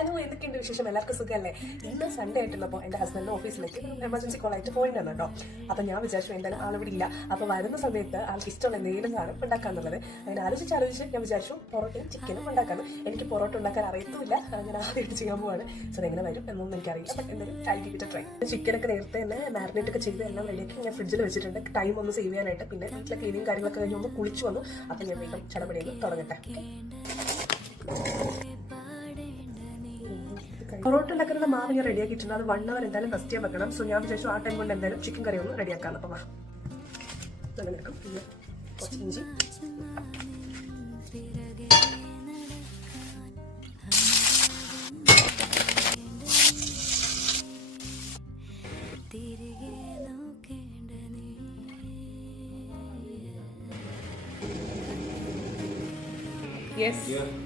Hello, എന്തൊക്കെയുണ്ട് വിശേഷം? എല്ലാവർക്കും സുഖമല്ലേ? ഇന്ന് സൺഡേ ആയിട്ടുള്ളപ്പോൾ എൻ്റെ ഹസ്ബൻഡിന് ഓഫീസിലേക്ക് എമർജൻസി കോളായിട്ട് പോയിട്ടാണ് കേട്ടോ. അപ്പം ഞാൻ വിചാരിച്ചു എന്തായാലും ആളിവിടെ ഇല്ല, അപ്പോൾ വരുന്ന സമയത്ത് ആൾക്ക് ഇഷ്ടമുള്ള എന്തെങ്കിലും സാധനം ഉണ്ടാക്കാന്നുള്ളത്. അങ്ങനെ ആലോചിച്ച് ഞാൻ വിചാരിച്ചു പൊറോട്ടയും ചിക്കനും ഉണ്ടാക്കാന്ന്. എനിക്ക് പൊറോട്ട ഉണ്ടാക്കാൻ അറിയത്തുമില്ല, ഞാൻ ആദ്യമായിട്ട് ചെയ്യാൻ പോവാണ്. സോ എങ്ങനെ വരും എന്നൊന്നും എനിക്കറിയില്ല, അപ്പം എന്തായാലും I give it A try. ചിക്കനൊക്കെ നേരത്തെ തന്നെ മാരിനേറ്റ് ഒക്കെ ചെയ്ത് എല്ലാം റെഡിയാക്കി ഞാൻ ഫ്രിഡ്ജിൽ വെച്ചിട്ടുണ്ട്, ടൈം ഒന്ന് സേവ് ചെയ്യാനായിട്ട്. പിന്നെ വീട്ടിലെ ക്ലീനിങ് കാര്യങ്ങളൊക്കെ കഴിഞ്ഞ് ഒന്ന് കുളിച്ചു വന്നു. അപ്പം ഞാൻ വേഗം ചടപടിയിൽ തുടങ്ങട്ടെ. പൊറോട്ട ഉണ്ടാക്കുന്ന മാവ് ഞാൻ റെഡിയാക്കിയിട്ടുണ്ട്. അത് 1 hour എന്തായാലും റെസ്റ്റ് ചെയ്യാൻ വെക്കണം. സോ ഞാൻ വിചാരിച്ചു ആ ടൈം കൊണ്ട് എന്തായാലും ചിക്കൻ കറി ഒന്ന് റെഡിയാക്കാം. അപ്പം അങ്ങനെ എടുക്കും. പിന്നെ കുറച്ച് ഇഞ്ചി, യെസ്